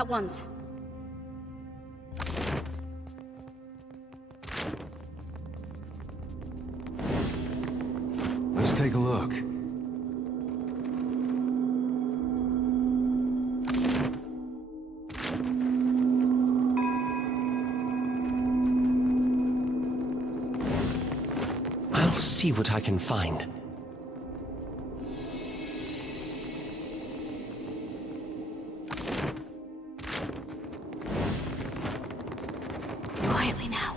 At once. Let's take a look. I'll see what I can find. Quietly now.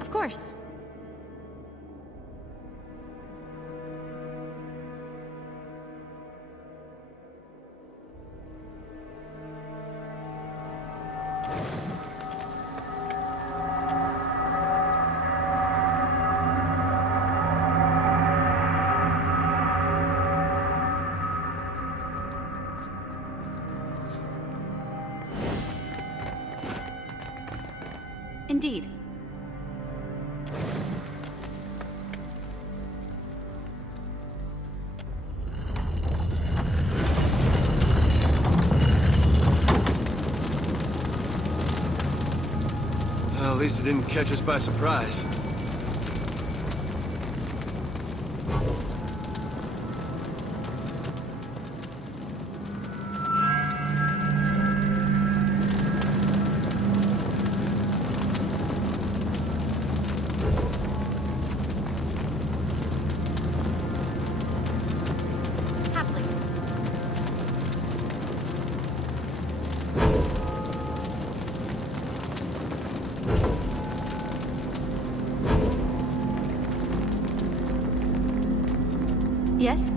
Of course. Indeed. Well, at least it didn't catch us by surprise. Happily. Yes?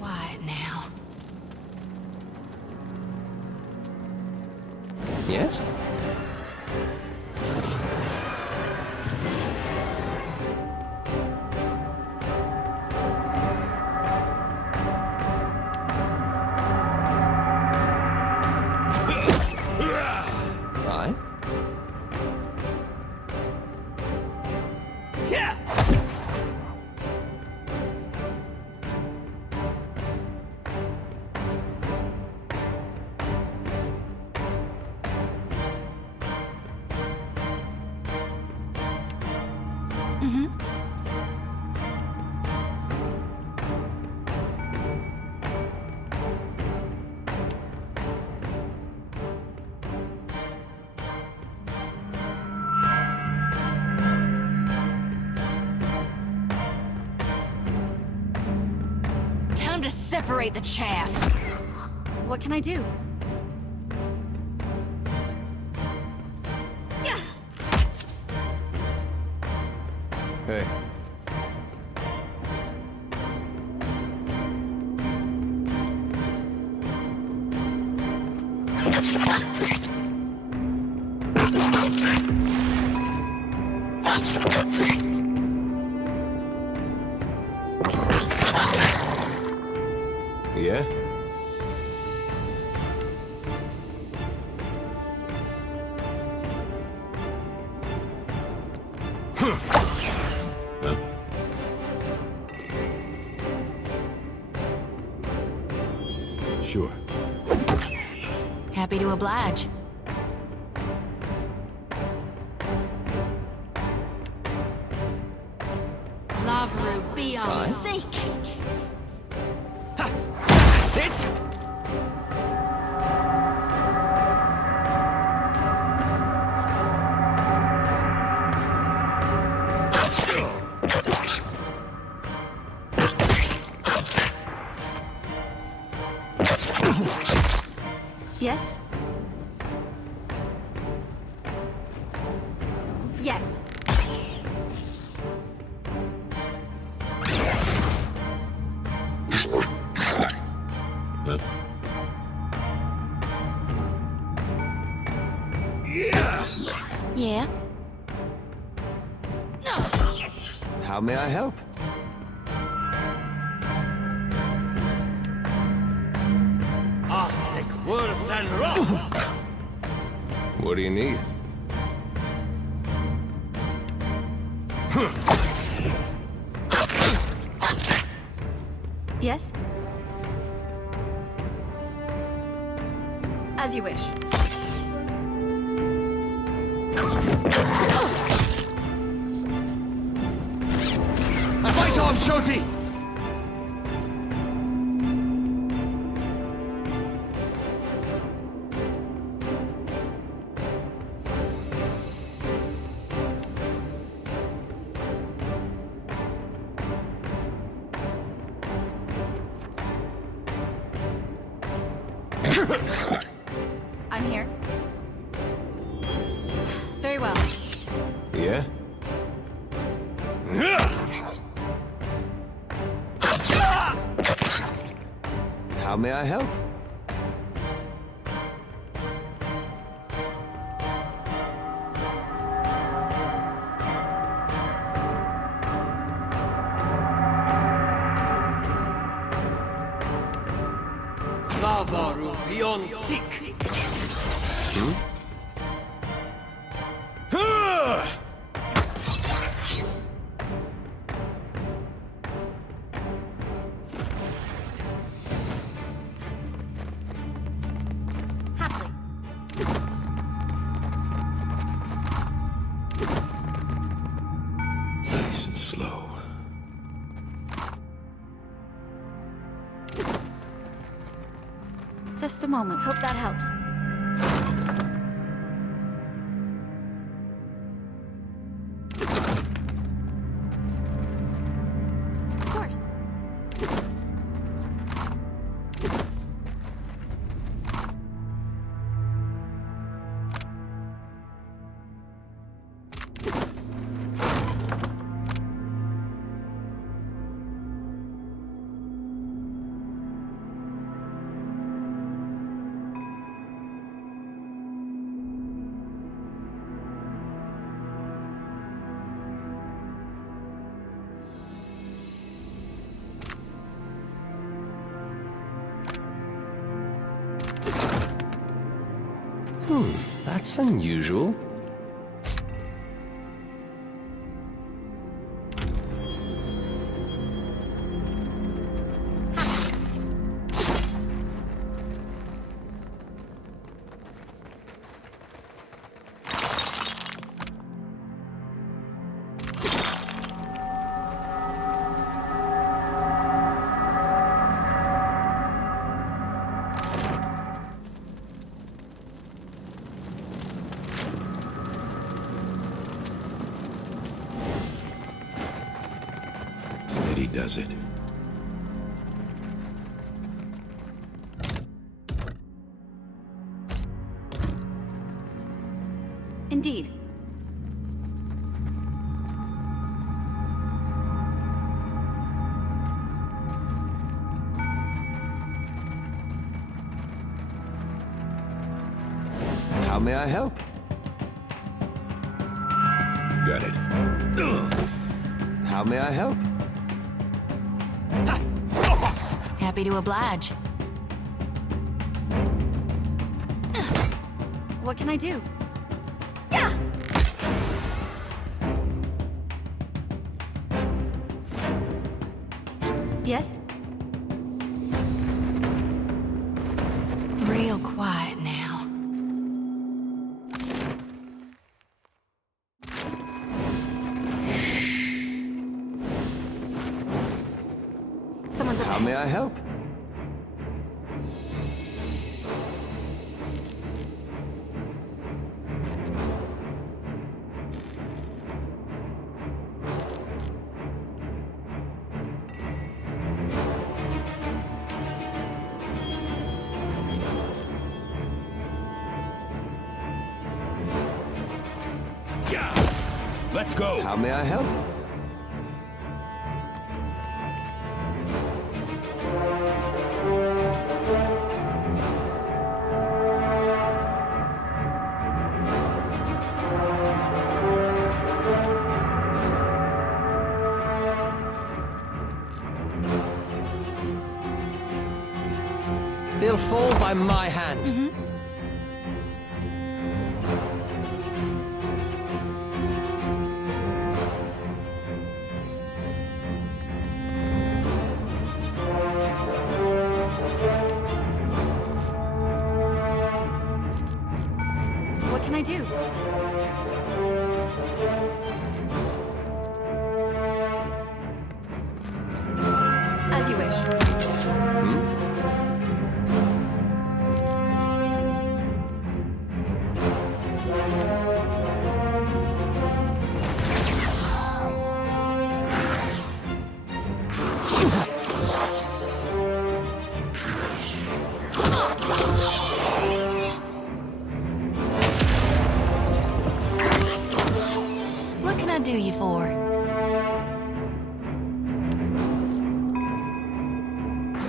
Quiet now. Yes? Aye? Mm-hmm. Time to separate the chaff. What can I do? Yeah. Hey. Yeah? Huh? Sure. Happy to oblige. Lavru, be on Aye. seek. That's it! Yes? Yes. Huh? Yeah? How may I help? What do you need? Yes? As you wish. Fight on, Shoti! I'm here. Very well. Yeah? How may I help? Lavaru beyond seek. Happily. Nice and slow. Just a moment. Hope that helps. Of course. That's unusual. Steady does it. Indeed. How may I help? Got it. How may I help? Happy to oblige. What can I do? Yes? Real quiet now. Someone's up How ahead. may I help? Let's go. How may I help? will fall by my hand. What can I do? As you wish. What can I do you for?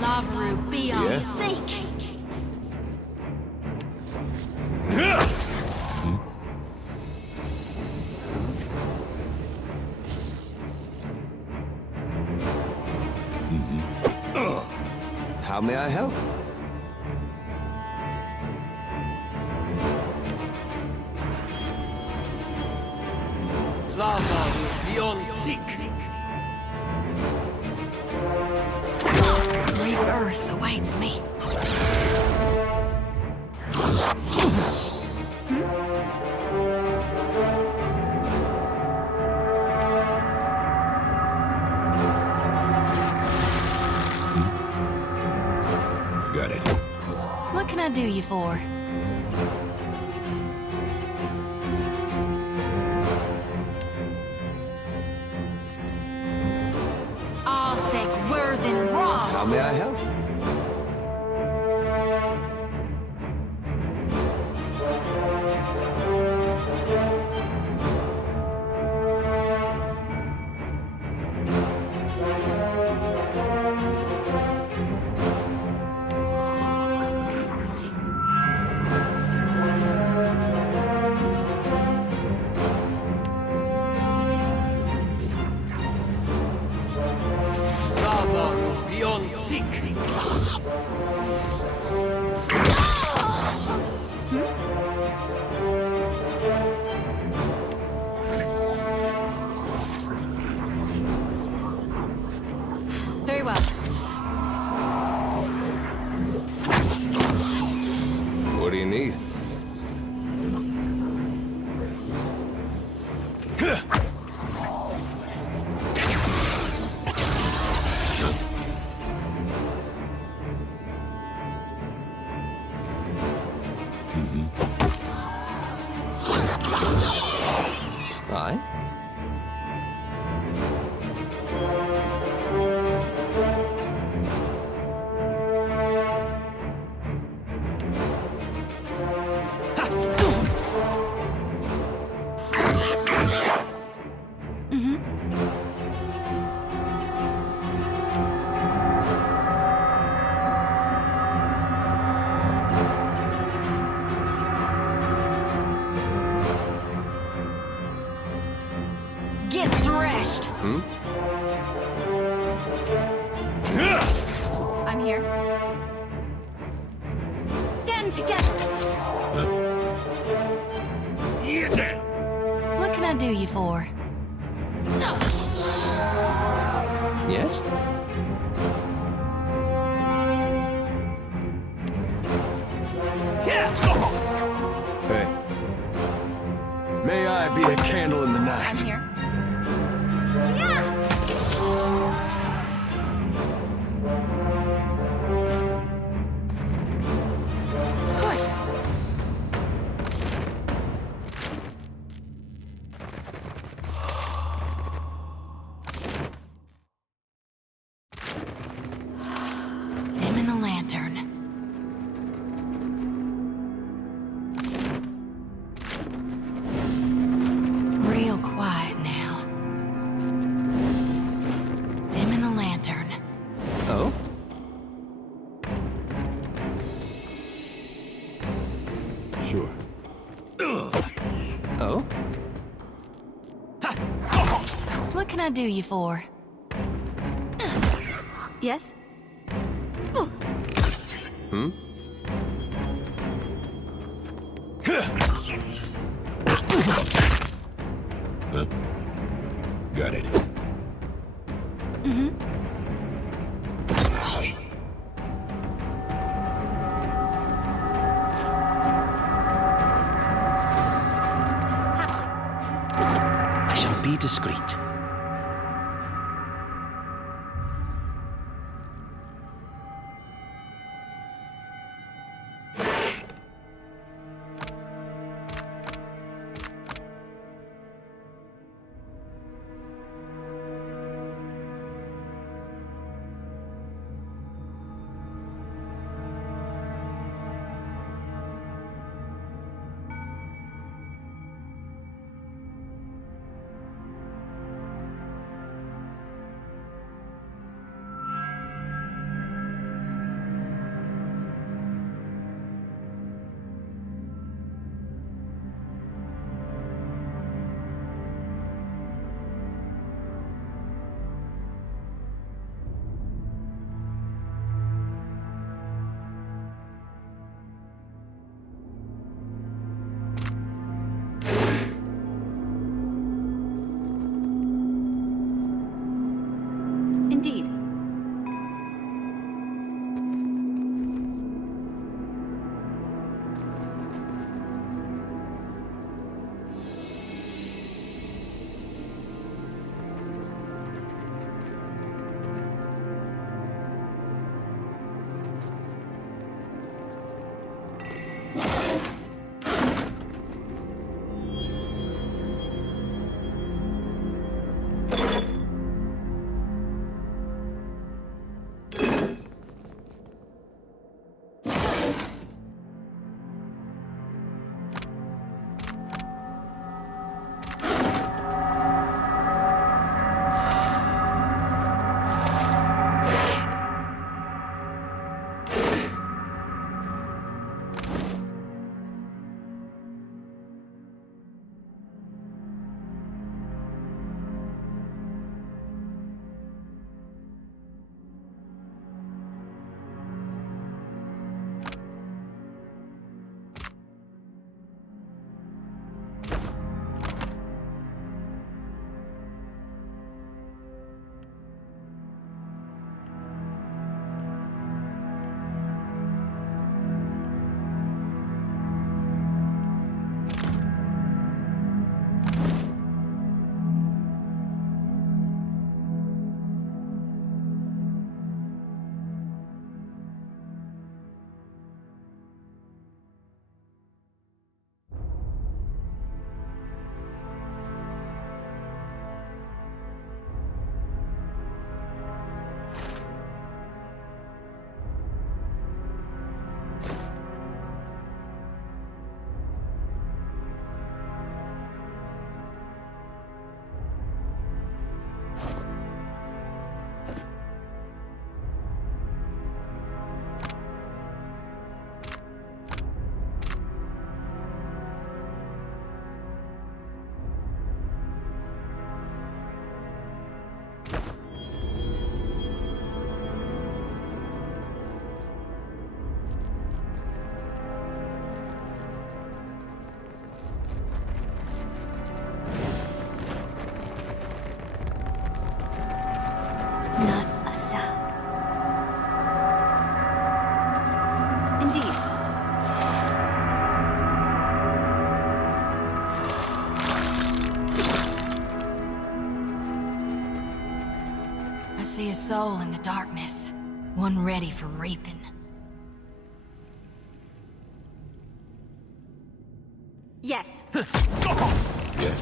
Love be on Yeah? seek. How may I help? Lava will be on seek. Rebirth awaits me. Got it. What can I do you for? All thick worthen raw. How may I help? Lava will be on seek. Very well. What do you need? Aye? Get threshed. I'm here. Stand together! What can I do you for? Yes? Hey. May I be a candle in the I'm night? here. Of course. Dimming the lantern. Real quiet now. Dimming the lantern. Oh? Sure. Oh? What can I do you for? Yes? Huh? Got it. I shall be discreet. Indeed. Not a sound. Indeed. I see a soul in the darkness, one ready for reaping. Yes. Yeah.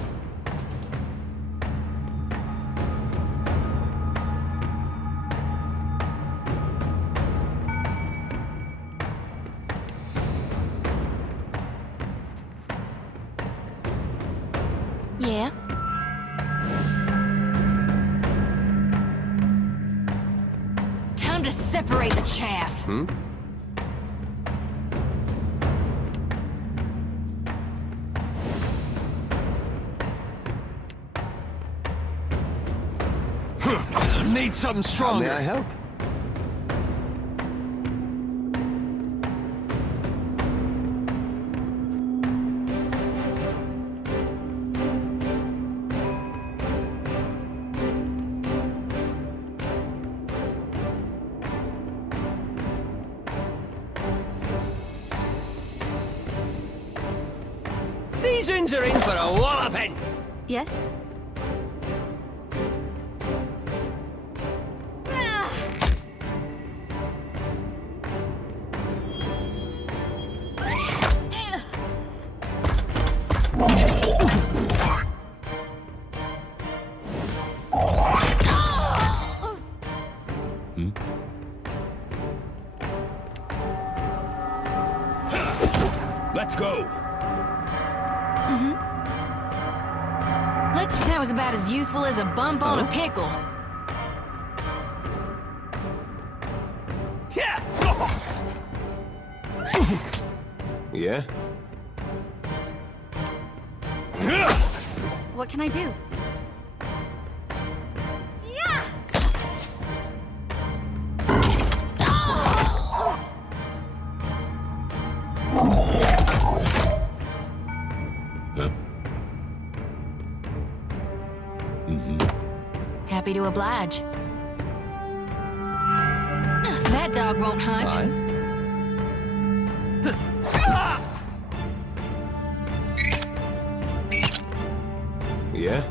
Yeah? Time to separate the chaff. Need something stronger. May I help? means you're in for a walloping! Yes? Ah! Let's go! That was about as useful as a bump on a pickle. Yeah! Yeah? What can I do? Huh? Happy to oblige. That dog won't hunt. Yeah?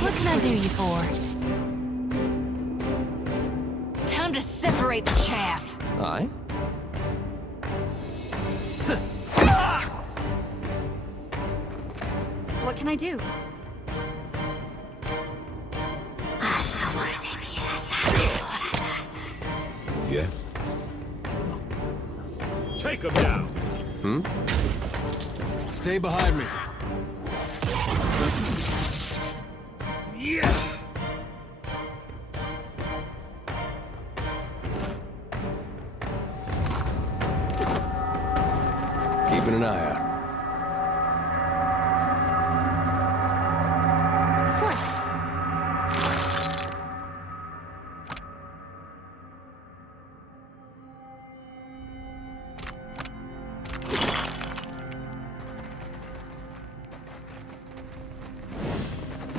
What can I do you for? Time to separate the chaff. Aye? What can I do? Yeah? Take him down! Stay behind me. Yeah! Keeping an eye out. Of course.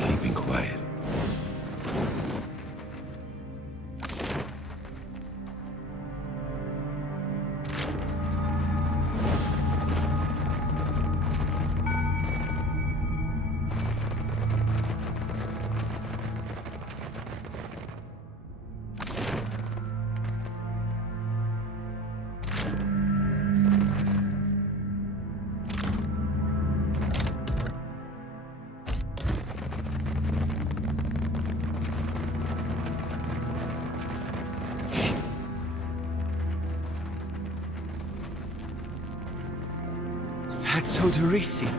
Keeping quiet. That's Odorisi.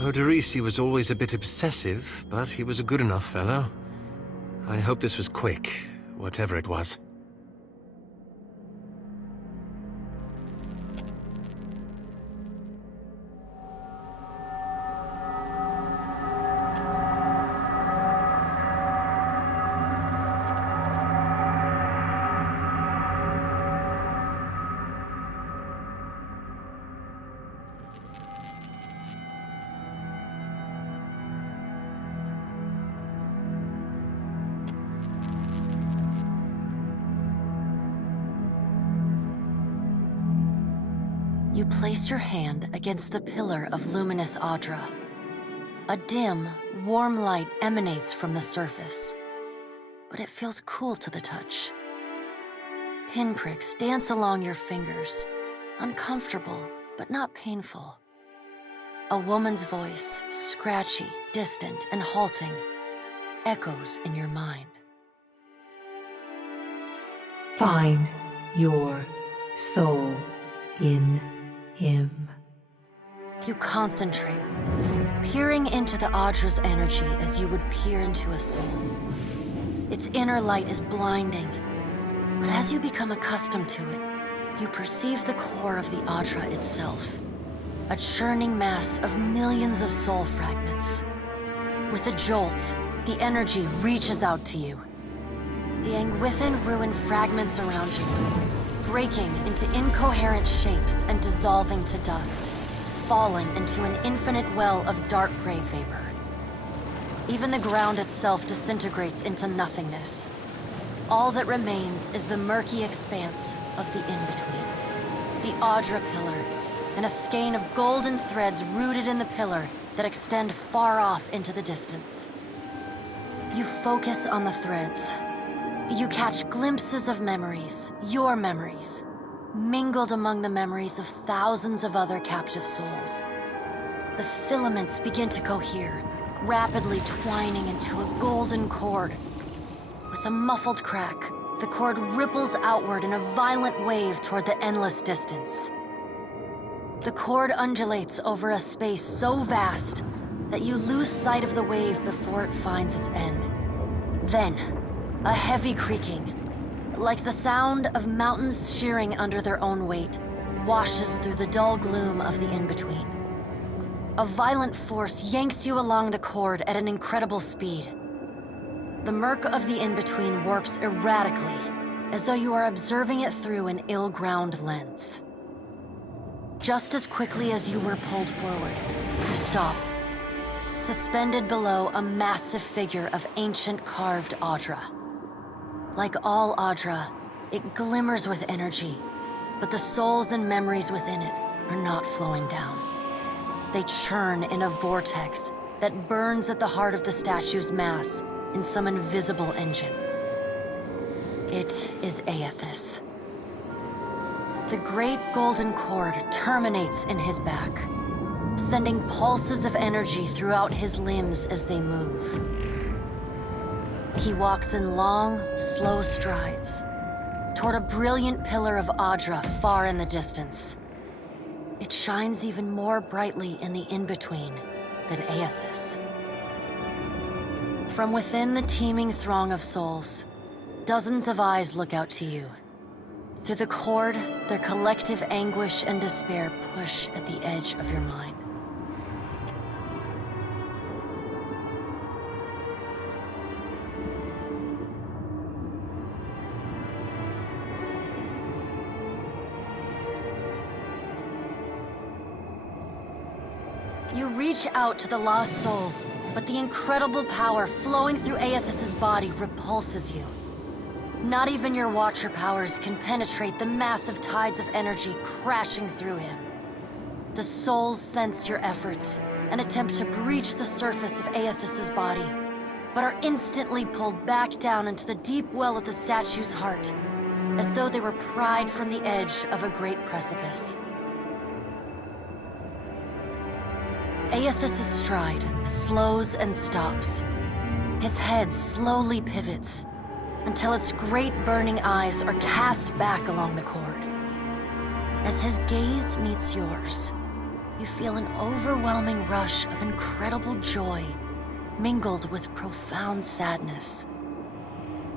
Odorisi was always a bit obsessive, but he was a good enough fellow. I hope this was quick, whatever it was. You place your hand against the pillar of luminous Audra. A dim, warm light emanates from the surface, but it feels cool to the touch. Pinpricks dance along your fingers, uncomfortable but not painful. A woman's voice, scratchy, distant, and halting, echoes in your mind. Find your soul in him. You concentrate, peering into the Audra's energy as you would peer into a soul. Its inner light is blinding, but as you become accustomed to it, you perceive the core of the Audra itself, a churning mass of millions of soul fragments. With a jolt, the energy reaches out to you. The Angwithan ruin fragments around you, breaking into incoherent shapes and dissolving to dust, falling into an infinite well of dark gray vapor. Even the ground itself disintegrates into nothingness. All that remains is the murky expanse of the in-between. The Audra Pillar, and a skein of golden threads rooted in the pillar that extend far off into the distance. You focus on the threads. You catch glimpses of memories, your memories, mingled among the memories of thousands of other captive souls. The filaments begin to cohere, rapidly twining into a golden cord. With a muffled crack, the cord ripples outward in a violent wave toward the endless distance. The cord undulates over a space so vast that you lose sight of the wave before it finds its end. Then, a heavy creaking, like the sound of mountains shearing under their own weight, washes through the dull gloom of the in-between. A violent force yanks you along the cord at an incredible speed. The murk of the in-between warps erratically, as though you are observing it through an ill-ground lens. Just as quickly as you were pulled forward, you stop, suspended below a massive figure of ancient carved Audra. Like all Audra, it glimmers with energy, but the souls and memories within it are not flowing down. They churn in a vortex that burns at the heart of the statue's mass in some invisible engine. It is Aethys. The great golden cord terminates in his back, sending pulses of energy throughout his limbs as they move. He walks in long, slow strides toward a brilliant pillar of Audra far in the distance. It shines even more brightly in the in-between than Aethys. From within the teeming throng of souls, dozens of eyes look out to you. Through the cord, their collective anguish and despair push at the edge of your mind. You reach out to the lost souls, but the incredible power flowing through Aethys' body repulses you. Not even your Watcher powers can penetrate the massive tides of energy crashing through him. The souls sense your efforts and attempt to breach the surface of Aethys' body, but are instantly pulled back down into the deep well at the statue's heart, as though they were pried from the edge of a great precipice. Aethys' stride slows and stops. His head slowly pivots until its great burning eyes are cast back along the cord. As his gaze meets yours, you feel an overwhelming rush of incredible joy mingled with profound sadness.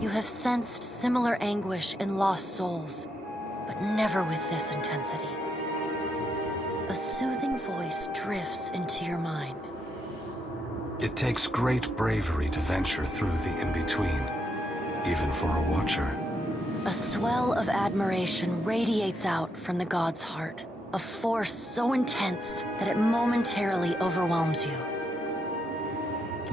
You have sensed similar anguish in lost souls, but never with this intensity. A soothing voice drifts into your mind. It takes great bravery to venture through the in-between, even for a Watcher. A swell of admiration radiates out from the god's heart, a force so intense that it momentarily overwhelms you.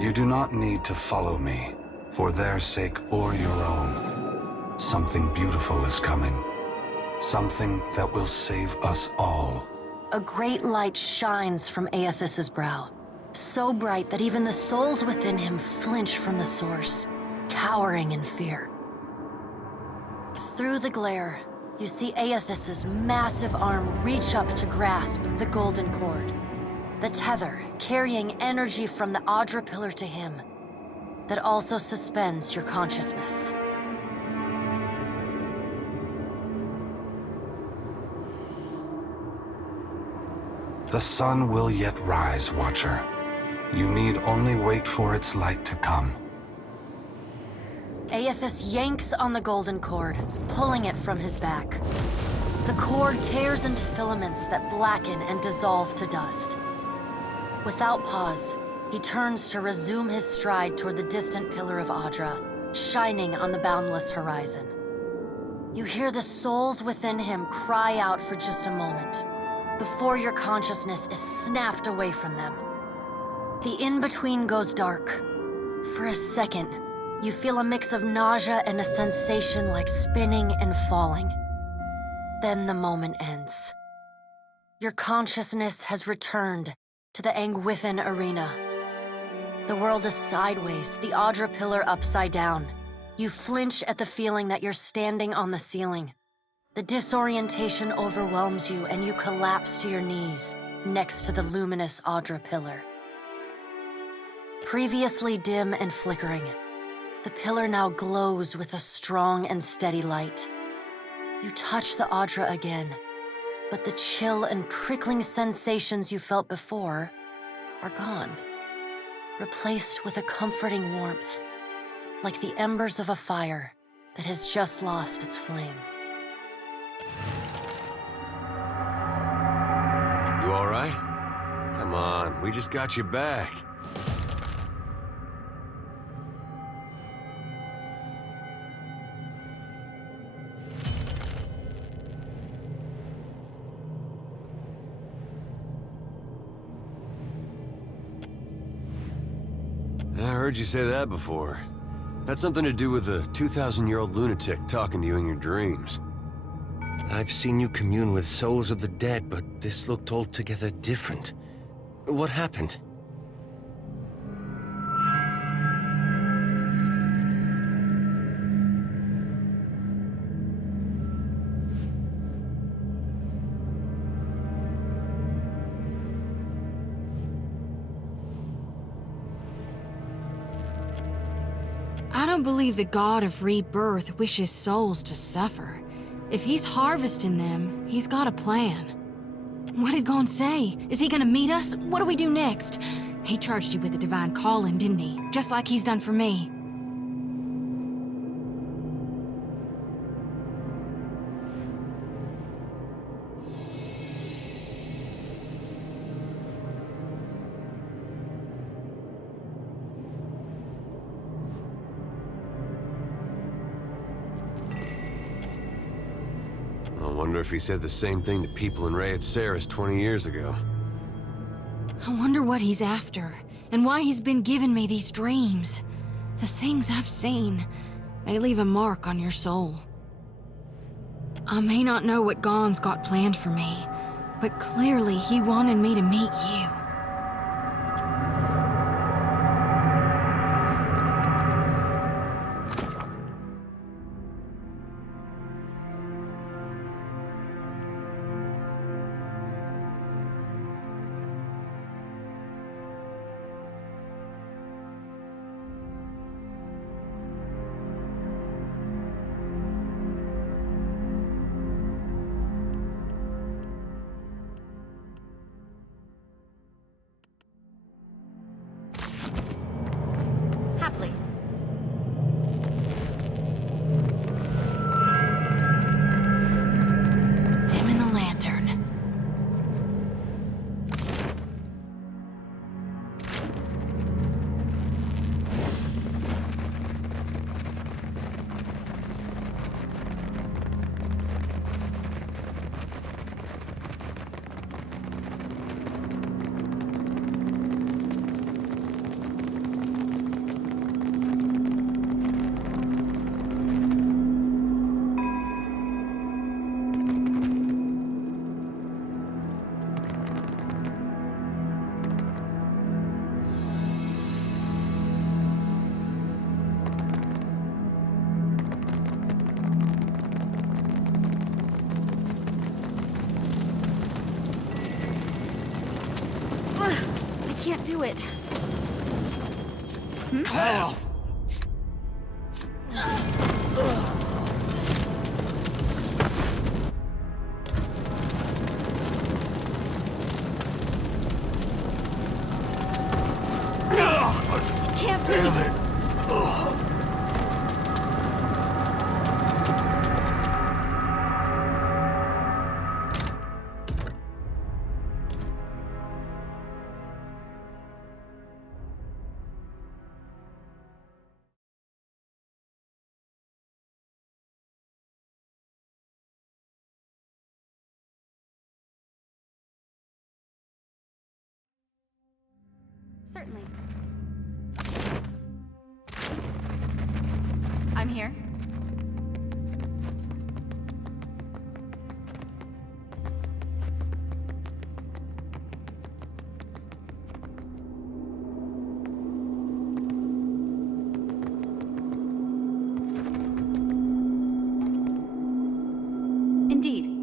You do not need to follow me, for their sake or your own. Something beautiful is coming. Something that will save us all. A great light shines from Aethys' brow, so bright that even the souls within him flinch from the source, cowering in fear. Through the glare, you see Aethys' massive arm reach up to grasp the golden cord, the tether carrying energy from the Audra pillar to him, that also suspends your consciousness. The sun will yet rise, Watcher. You need only wait for its light to come. Aethys yanks on the golden cord, pulling it from his back. The cord tears into filaments that blacken and dissolve to dust. Without pause, he turns to resume his stride toward the distant pillar of Audra, shining on the boundless horizon. You hear the souls within him cry out for just a moment, before your consciousness is snapped away from them. The in-between goes dark. For a second, you feel a mix of nausea and a sensation like spinning and falling. Then the moment ends. Your consciousness has returned to the Angwithan arena. The world is sideways, the Audra pillar upside down. You flinch at the feeling that you're standing on the ceiling. The disorientation overwhelms you and you collapse to your knees next to the luminous Audra pillar. Previously dim and flickering, the pillar now glows with a strong and steady light. You touch the Audra again, but the chill and prickling sensations you felt before are gone, replaced with a comforting warmth, like the embers of a fire that has just lost its flame. You all right? Come on, we just got you back. I heard you say that before. Had something to do with a 2,000-year-old lunatic talking to you in your dreams. I've seen you commune with souls of the dead, but this looked altogether different. What happened? I don't believe the god of rebirth wishes souls to suffer. If he's harvesting them, he's got a plan. What did Gon say? Is he gonna meet us? What do we do next? He charged you with the divine calling, didn't he? Just like he's done for me. I wonder if he said the same thing to people in Rayet Saris 20 years ago. I wonder what he's after, and why he's been giving me these dreams. The things I've seen may leave a mark on your soul. I may not know what Gon's got planned for me, but clearly he wanted me to meet you. Happily. Dimming the lantern. I can't do it. Help! can't be! Damn it! Certainly. I'm here. Indeed.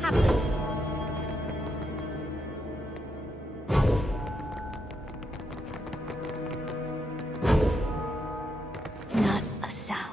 Happily. Not a sound.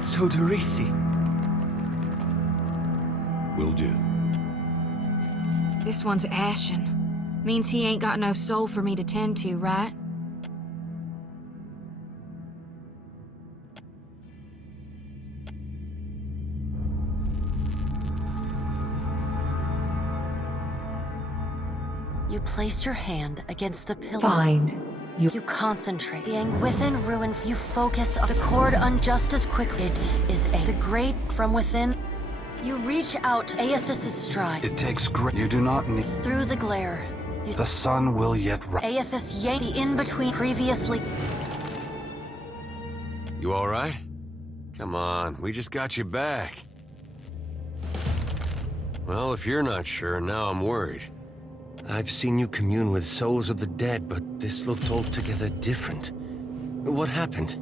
Todorisi. Will do. This one's ashen. Means he ain't got no soul for me to tend to, right? You place your hand against the pillar. Find you. You concentrate. Within ruin, you focus on the cord unjust as quickly. It is the great from within. You reach out to Aethys' stride. It takes great. You do not need. Through the glare, The sun will yet rise. Aethys yanked the in-between previously. You all right? Come on, we just got you back. Well, if you're not sure, now I'm worried. I've seen you commune with souls of the dead, but this looked altogether different. What happened?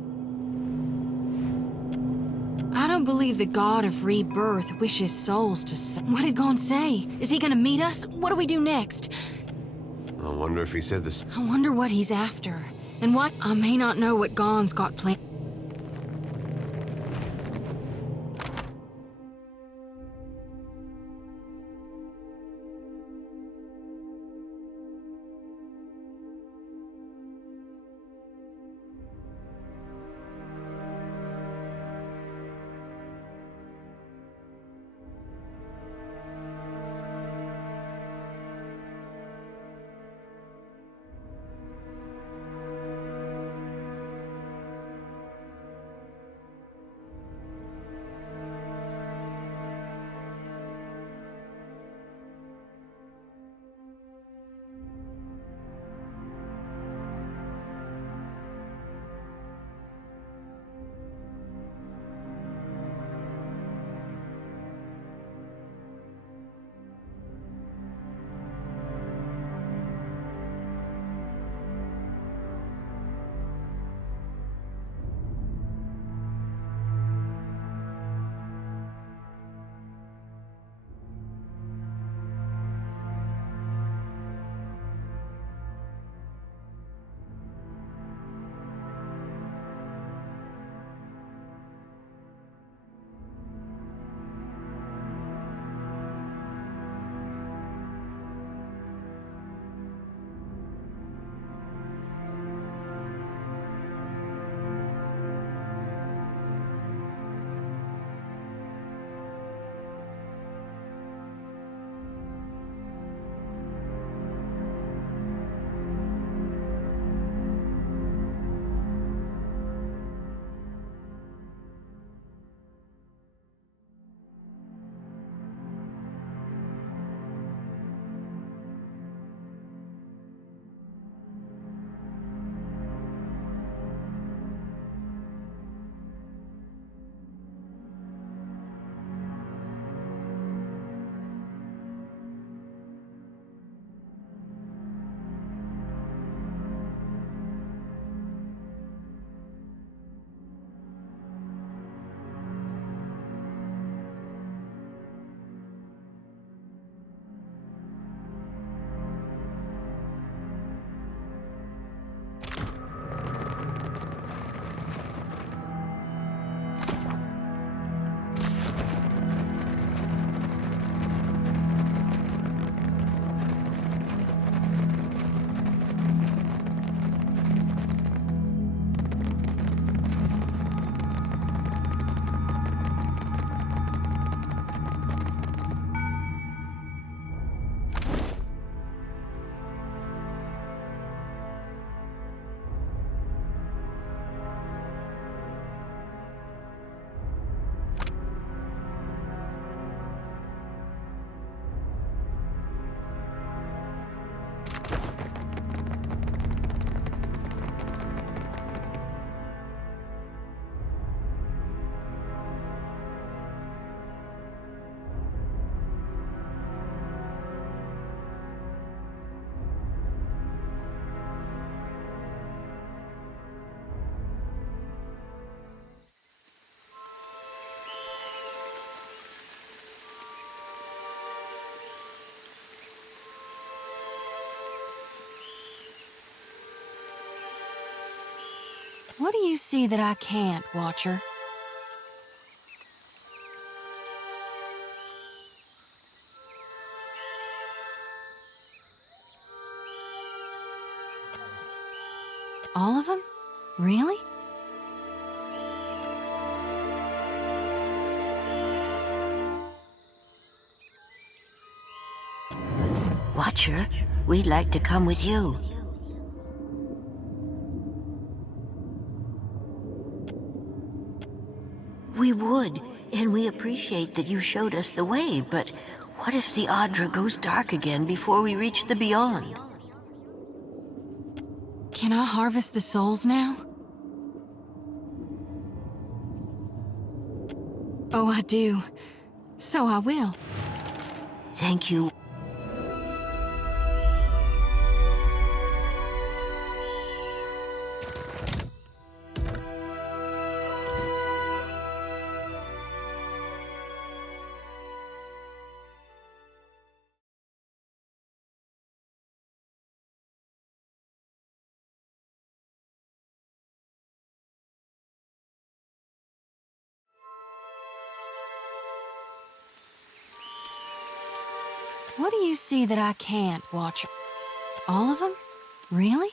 I don't believe the god of rebirth wishes souls to What did Gon say? Is he gonna meet us? What do we do next? I wonder if he said this. I wonder what he's after. And what? I may not know what Gon's got planned. What do you see that I can't, Watcher? All of them? Really? Watcher, we'd like to come with you. We would, and we appreciate that you showed us the way, but what if the Audra goes dark again before we reach the Beyond? Can I harvest the souls now? Oh, I do. So I will. Thank you. What do you see that I can't, Watcher? All of them? Really?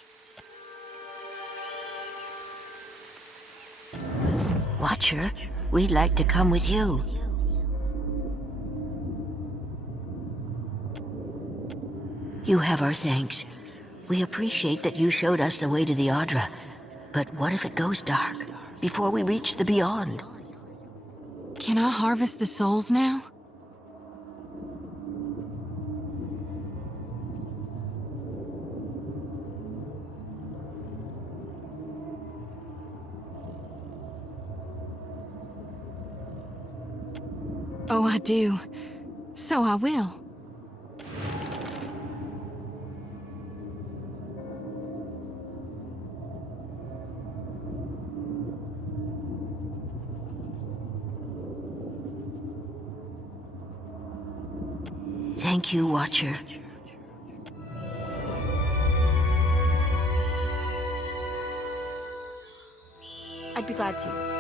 Watcher, we'd like to come with you. You have our thanks. We appreciate that you showed us the way to the Audra. But what if it goes dark before we reach the Beyond? Can I harvest the souls now? Oh, I do. So I will. Thank you, Watcher. I'd be glad to.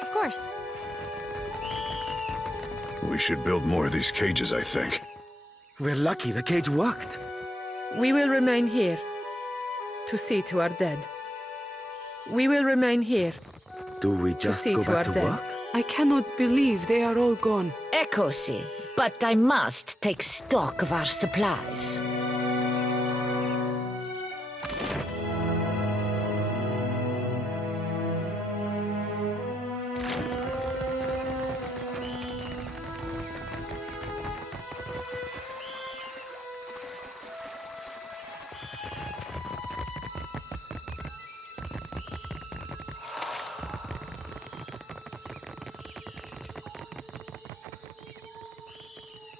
Of course. We should build more of these cages, I think. We're lucky the cage worked. We will remain here to see to our dead. We will remain here Do we to just see go to our back to dead. work? I cannot believe they are all gone. Echosi, but I must take stock of our supplies.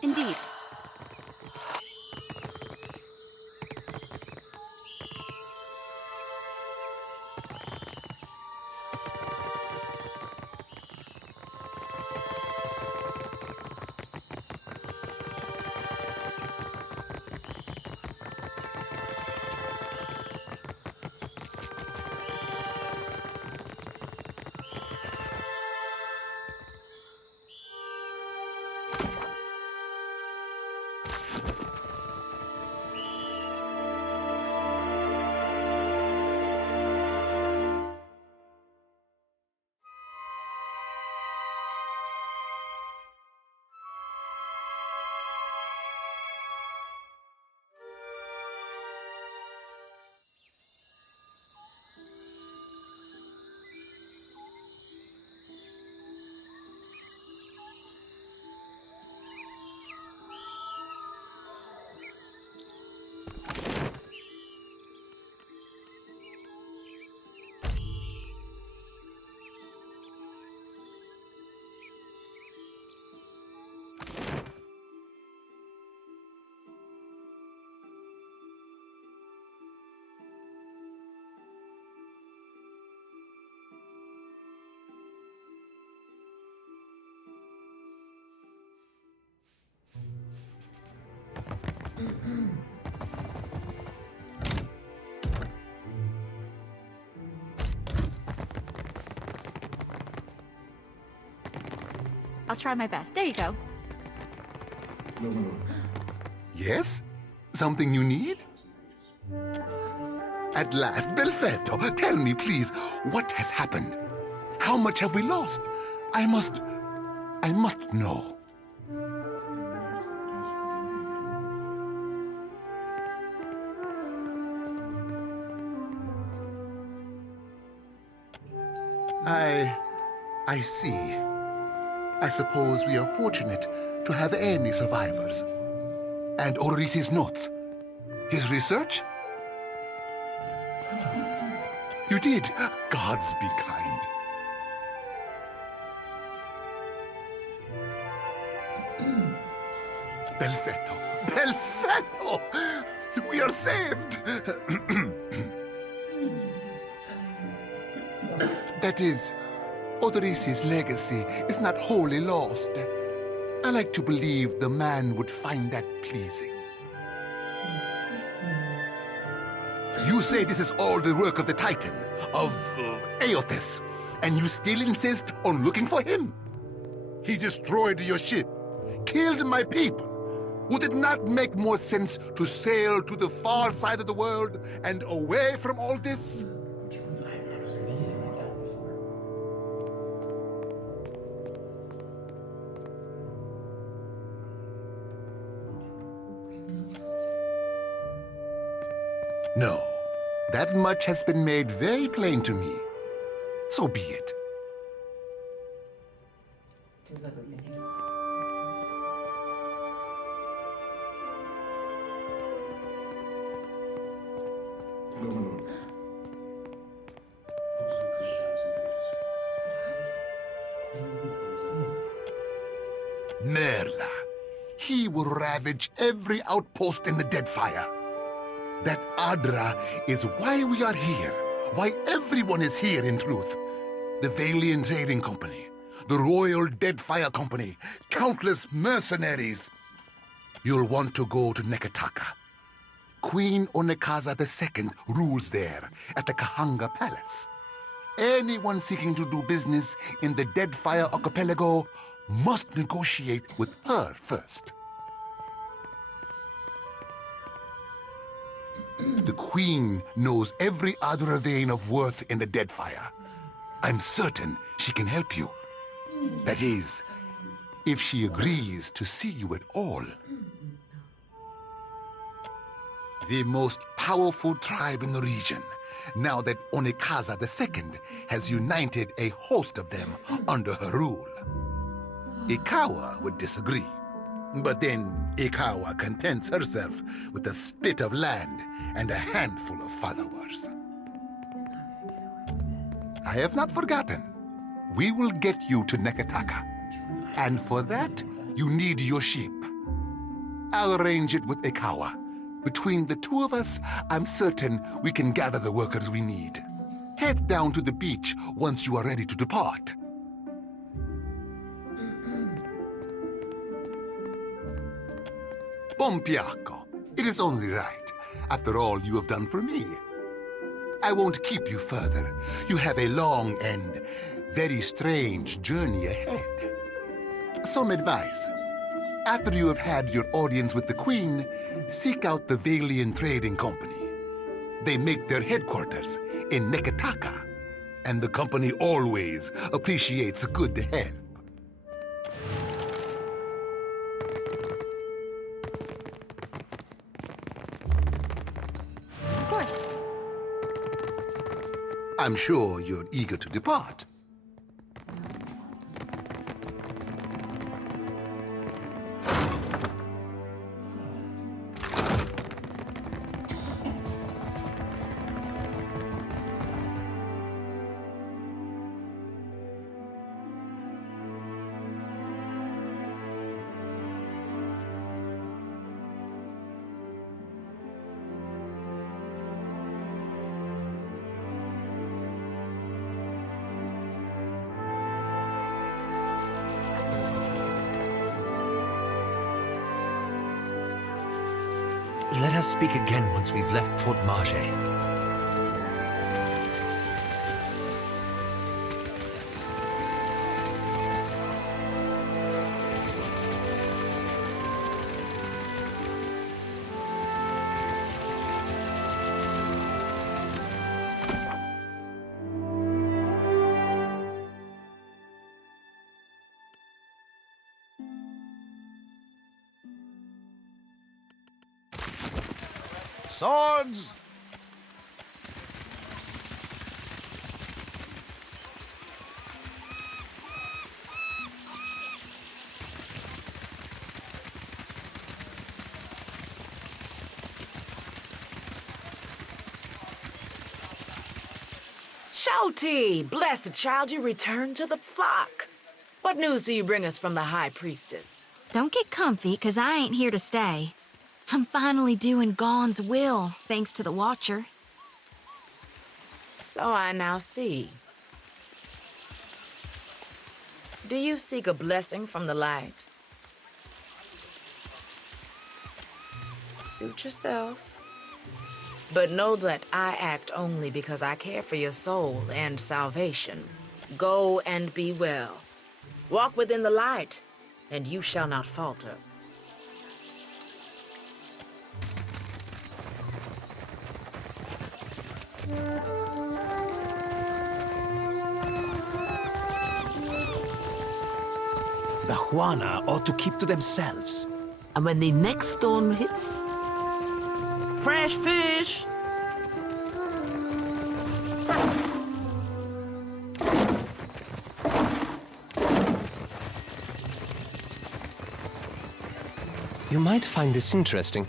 Indeed. I'll try my best. There you go. Yes? Something you need? At last, Belfetto, tell me, please, what has happened? How much have we lost? I must know. I see. I suppose we are fortunate to have any survivors. And Orisi's notes. His research? You did. Gods be kind. Belfetto! Belfetto! We are saved! That is, Odorisi's legacy is not wholly lost. I like to believe the man would find that pleasing. You say this is all the work of the Titan, of Aotes, and you still insist on looking for him? He destroyed your ship, killed my people. Would it not make more sense to sail to the far side of the world and away from all this? No, that much has been made very plain to me. So be it. Merla. He will ravage every outpost in the Deadfire. That Adra is why we are here, why everyone is here in truth. The Valiant Trading Company, the Royal Deadfire Company, countless mercenaries. You'll want to go to Nekataka. Queen Onekaza II rules there at the Kahanga Palace. Anyone seeking to do business in the Deadfire Archipelago must negotiate with her first. The Queen knows every Adra vein of worth in the Deadfire. I'm certain she can help you. That is, if she agrees to see you at all. The most powerful tribe in the region, now that Onekaza II has united a host of them under her rule. Ikawa would disagree. But then Ikawa contents herself with a spit of land and a handful of followers. I have not forgotten. We will get you to Nekataka. And for that, you need your ship. I'll arrange it with Ikawa. Between the two of us, I'm certain we can gather the workers we need. Head down to the beach once you are ready to depart. Pompiaco, it is only right, after all you have done for me. I won't keep you further. You have a long and very strange journey ahead. Some advice. After you have had your audience with the Queen, seek out the Valiant Trading Company. They make their headquarters in Nekataka, and the company always appreciates good help. Of course. I'm sure you're eager to depart. Let us speak again once we've left Port Marge. Swords! Shouty, blessed child, you returned to the flock. What news do you bring us from the High Priestess? Don't get comfy, 'cause I ain't here to stay. I'm finally doing Gaun's will, thanks to the Watcher. So I now see. Do you seek a blessing from the light? Suit yourself. But know that I act only because I care for your soul and salvation. Go and be well. Walk within the light, and you shall not falter. The Juana ought to keep to themselves. And when the next storm hits, fresh fish! You might find this interesting.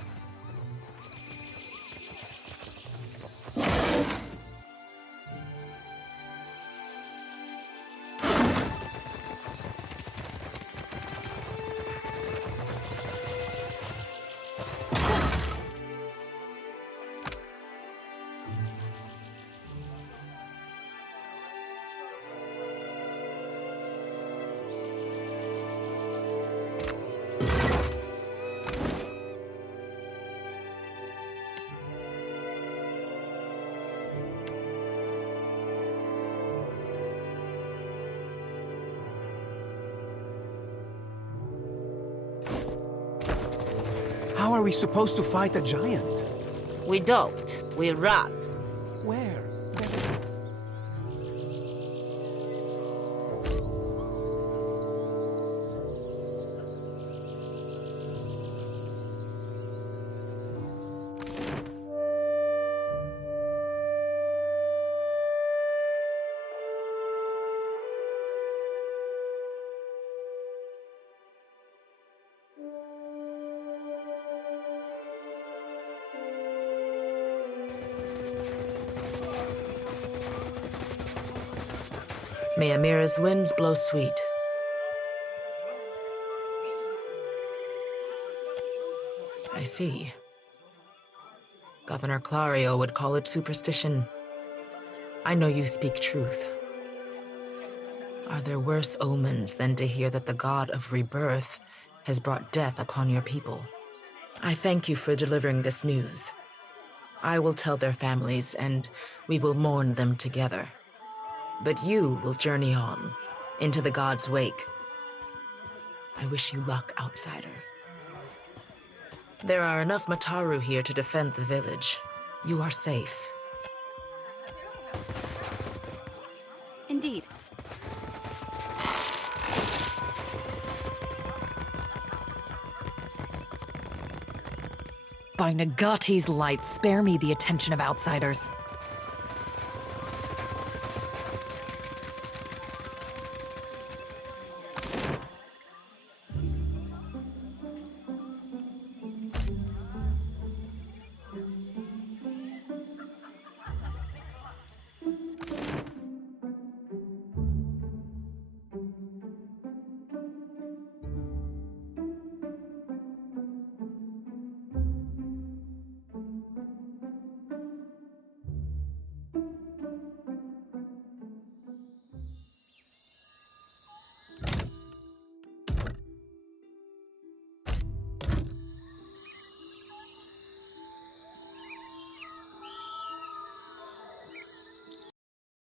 How are we supposed to fight a giant? We don't. We run. Where? May Amira's winds blow sweet. I see. Governor Clario would call it superstition. I know you speak truth. Are there worse omens than to hear that the god of rebirth has brought death upon your people? I thank you for delivering this news. I will tell their families, and we will mourn them together. But you will journey on, into the god's wake. I wish you luck, outsider. There are enough Mataru here to defend the village. You are safe. Indeed. By Nagati's light, spare me the attention of outsiders.